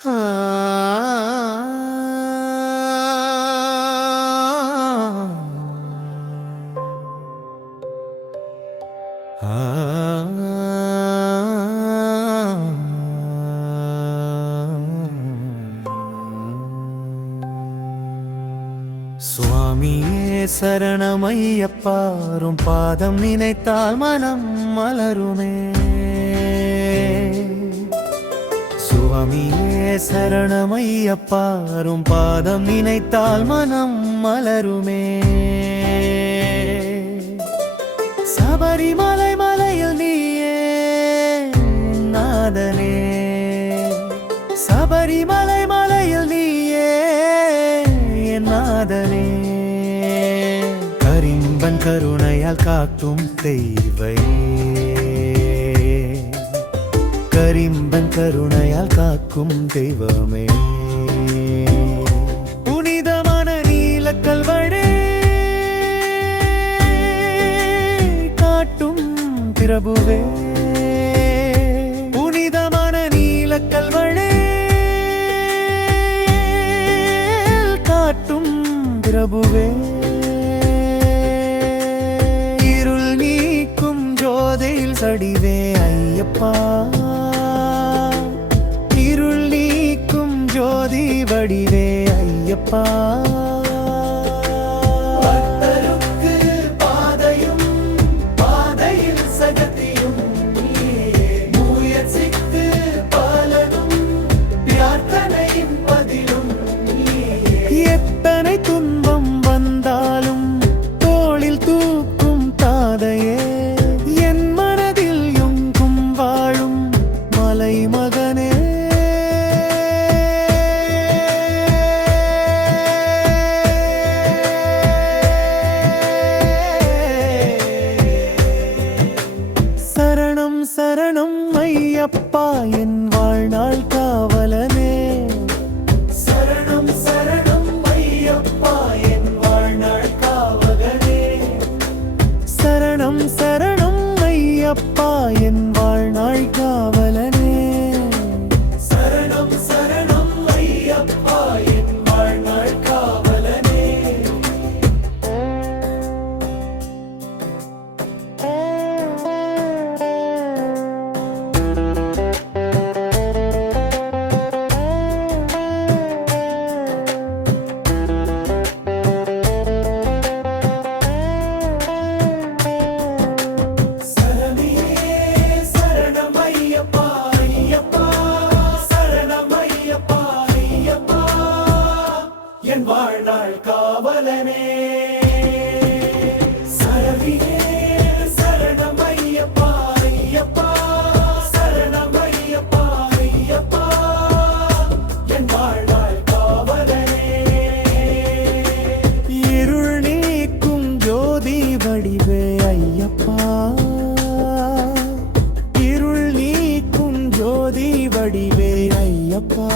சுவாமியே சரணமையப்பாரும் பாதம் நினைத்தால் மனம் மலருமே. சுவாமியே சரணமையப்பாரும் பாதம் நினைத்தால் மனம் மலருமே. சபரிமலை மலையில் நீயே நாதனே. சபரிமலை மலையில் நீயே நாதனே. கரிம்பன் கருணையால் காக்கும் தெய்வை கரிம்பன் கருணையால் காக்கும் தெய்வமே. புனிதமான நீலக்கல்வழே காட்டும் பிரபுவே. புனிதமான நீலக்கல்வழே காட்டும் பிரபுவே. இருள் நீக்கும் ஜோதையில் சடிவே ஐயப்பா. ஐயப்பா அப்பா என் ஐயப்பா. இருள் நீக்கும் ஜோதி வடிவே ஐயப்பா.